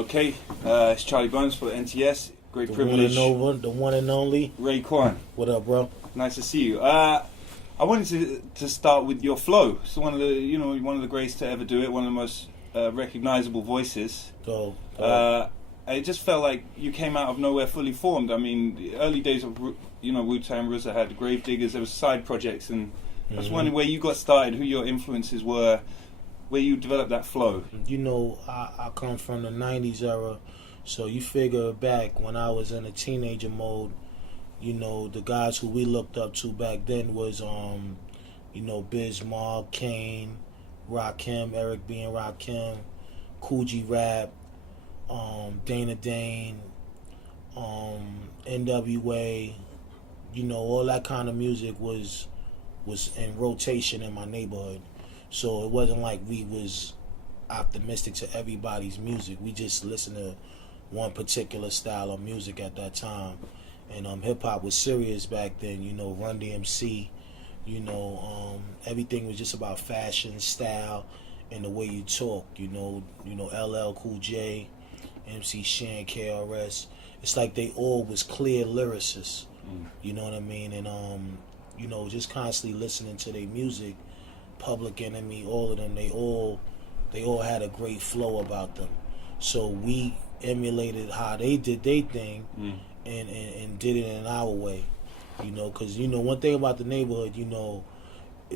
Okay, it's Charlie Bones for NTS. Great The privilege. the one and only. Raekwon. What up, bro? Nice to see you. I wanted to start with your flow. It's one of the greats to ever do it. One of the most recognizable voices. It just felt like you came out of nowhere fully formed. I mean, the early days of Wu-Tang, RZA had the Grave Diggers. There was side projects, and I was wondering where you got started, who your influences were, where you developed that flow. I come from the 90s era, so you figure back when I was in a teenager mode, the guys who we looked up to back then was, Biz Markie, Kane, Rakim, Eric B. and Rakim, Coogee Rap, Dana Dane, NWA, all that kind of music was in rotation in my neighborhood. So it wasn't like we was optimistic to everybody's music. We just listened to one particular style of music at that time. And hip hop was serious back then, Run DMC, everything was just about fashion, style, and the way you talk, LL Cool J, MC Shan, KRS. It's like they all was clear lyricists. You know what I mean? And just constantly listening to their music. Public Enemy, all of them, they all had a great flow about them. So we emulated how they did their thing and did it in our way. Because one thing about the neighborhood, it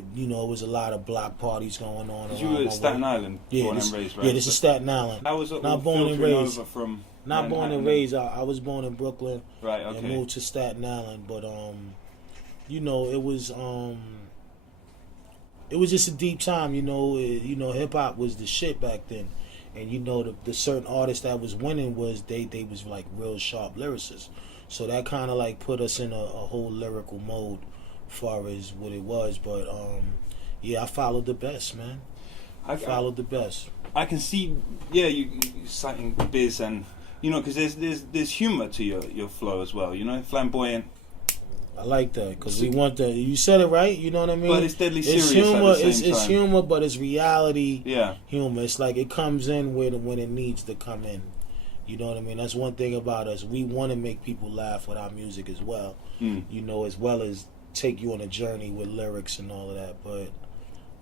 was a lot of block parties going on. You were in Staten Island, born and raised, right? Yeah, this is Staten Island. I was not born and raised. Not born and raised. I was born in Brooklyn. Right. Okay. And moved to Staten Island, but it was just a deep time, hip hop was the shit back then. And the certain artists that was winning was they was like real sharp lyricists. So that kind of like put us in a whole lyrical mode as far as what it was. But I followed the best, man. I followed the best. I can see, you citing Biz and because there's humor to your flow as well, flamboyant. I like that because we want that. You said it right. You know what I mean. But it's deadly serious. It's humor. At the same time. It's humor, but it's reality. Yeah. Humor. It's like it comes in when it needs to come in. You know what I mean. That's one thing about us. We want to make people laugh with our music as well. As well as take you on a journey with lyrics and all of that. But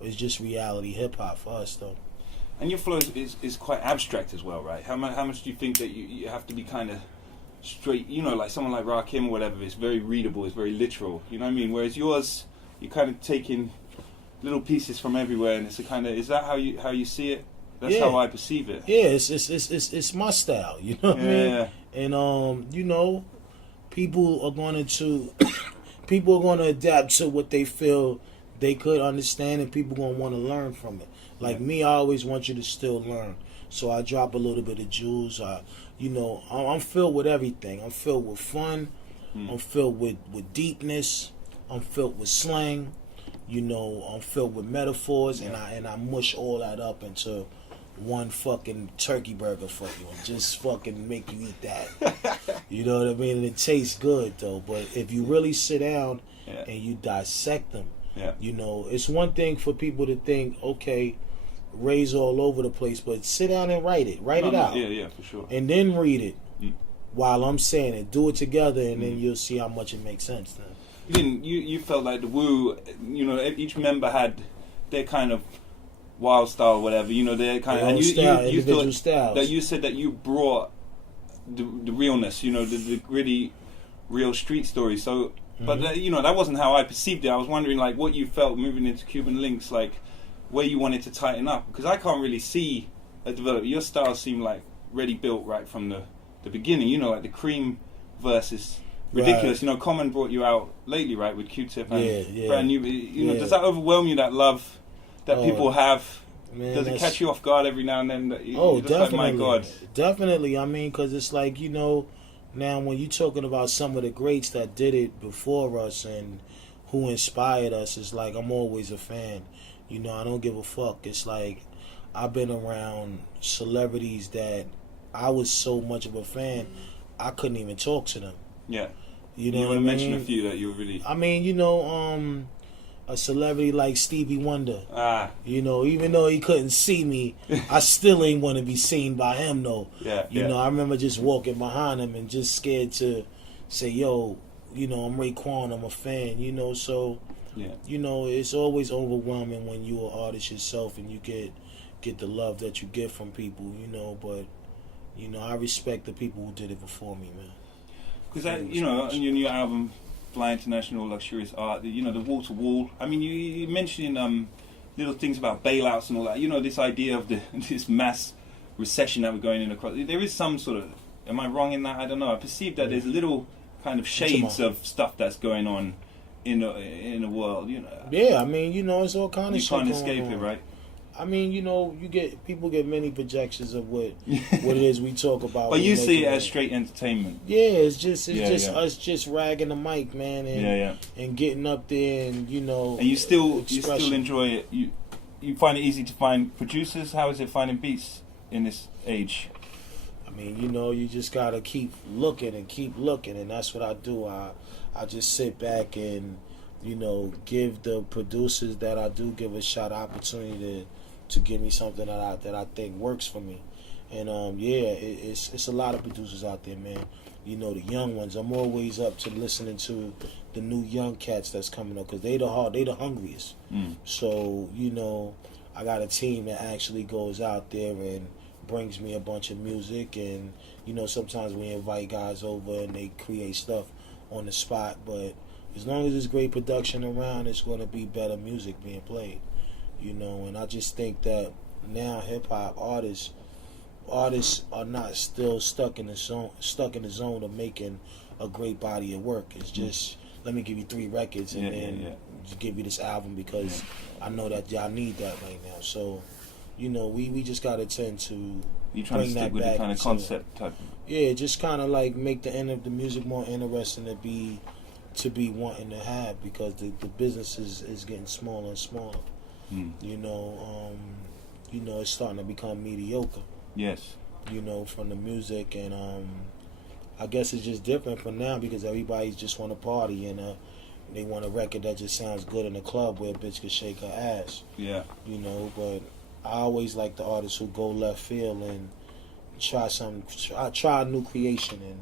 it's just reality hip hop for us, though. And your flow is quite abstract as well, right? How much do you think that you have to be kind of straight, like someone like Rakim or whatever, is very readable, is very literal, you know what I mean? Whereas yours, you're kind of taking little pieces from everywhere, and it's a kind of, is that how you see it? That's how I perceive it. Yeah, it's my style, you know what I mean? And people are going to adapt to what they feel they could understand, and people going to want to learn from it. Like me, I always want you to still learn. So I drop a little bit of jewels. I'm filled with everything. I'm filled with fun. I'm filled with deepness. I'm filled with slang. I'm filled with metaphors, and I mush all that up into one fucking turkey burger for you and just fucking make you eat that. You know what I mean? And it tastes good though. But if you really sit down and you dissect them, it's one thing for people to think, okay, Ray's all over the place, but sit down and write it out. Yeah, for sure. And then read it while I'm saying it. Do it together, and then you'll see how much it makes sense. Then you felt like the Wu, each member had their kind of wild style, whatever. Their kind of, and you thought styles. That you said that you brought the realness, the gritty, real street story. So, but that wasn't how I perceived it. I was wondering like what you felt moving into Cuban Links, like where you wanted to tighten up, because I can't really see a development. Your style seemed like ready built right from the beginning, like the Cream verse is ridiculous. Right. Common brought you out lately, right, with Q-Tip and Brand New. Does that overwhelm you, that love that people have? Man, does it catch you off guard every now and then? Definitely. Like, my God. Definitely. I mean, because it's like, now when you're talking about some of the greats that did it before us and who inspired us, it's like I'm always a fan. I don't give a fuck. It's like I've been around celebrities that I was so much of a fan, I couldn't even talk to them. Yeah. You know what I mean? Mention a few that you really... I mean, a celebrity like Stevie Wonder. You know, even though he couldn't see me, I still ain't want to be seen by him though. You know, I remember just walking behind him and just scared to say, yo, you know, I'm Raekwon, I'm a fan, you know, so you know, it's always overwhelming when you're an artist yourself and you get the love that you get from people, you know, but you know, I respect the people who did it before me, man. Because you know, on your new album F.I.L.A International Luxurious Art, you know, the wall to wall. I mean, you mentioned little things about bailouts and all that. You know, this idea of this mass recession that we're going in across. There is some sort of. Am I wrong in that? I don't know. I perceive that there's little kind of shades of stuff that's going on in the world. You know. Yeah, I mean, you know, it's all kind of. You can't escape it, right? I mean, you know, people get many projections of what it is we talk about. But you see it as straight entertainment. Yeah, it's just us just ragging the mic, man, and getting up there and you know. And you still enjoy it. You find it easy to find producers. How is it finding beats in this age? I mean, you know, you just gotta keep looking, and that's what I do. I just sit back and you know give the producers that I do give a shot opportunity to give me something that I think works for me. And it's a lot of producers out there, man. You know, the young ones. I'm always up to listening to the new young cats that's coming up because they the hungriest. So you know, I got a team that actually goes out there and brings me a bunch of music, and you know, sometimes we invite guys over and they create stuff on the spot. But as long as there's great production around, it's going to be better music being played. You know, and I just think that now hip hop artists are not still stuck in the zone of making a great body of work. It's just let me give you 3 records and then just give you this album because I know that y'all need that right now. So, you know, we just gotta tend to you trying to stick with the kind of concept type. Yeah, just kind of like make the end of the music more interesting to be wanting to have because the business is getting smaller and smaller. You know, it's starting to become mediocre. Yes. You know, from the music, and I guess it's just different from now because everybody just want to party and they want a record that just sounds good in the club where a bitch can shake her ass. Yeah. You know, but I always like the artists who go left field and try a new creation and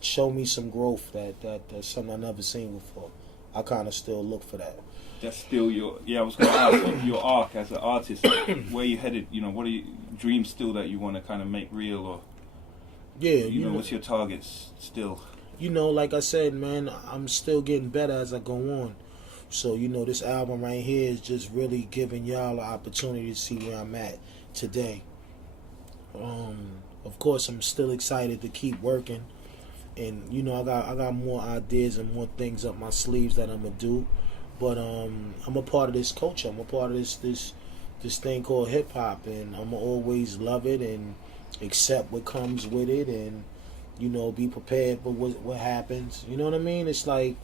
show me some growth that's something I've never seen before. I kind of still look for that. That's still I was going to ask your arc as an artist, where you headed, you know, what are your dreams still that you want to kind of make real or, you know, what's your targets still? You know, like I said, man, I'm still getting better as I go on. So, you know, this album right here is just really giving y'all an opportunity to see where I'm at today. Of course, I'm still excited to keep working. And, you know, I got more ideas and more things up my sleeves that I'm going to do. But I'm a part of this culture. I'm a part of this thing called hip hop, and I'm gonna always love it and accept what comes with it, and you know, be prepared for what happens. You know what I mean? It's like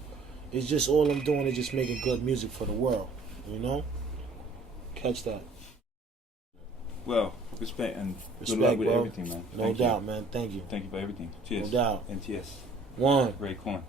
it's just all I'm doing is just making good music for the world. You know, catch that. Well, respect and good luck with everything, man. No doubt, man. Thank you. Thank you for everything. Cheers. No doubt. NTS. One. Raekwon.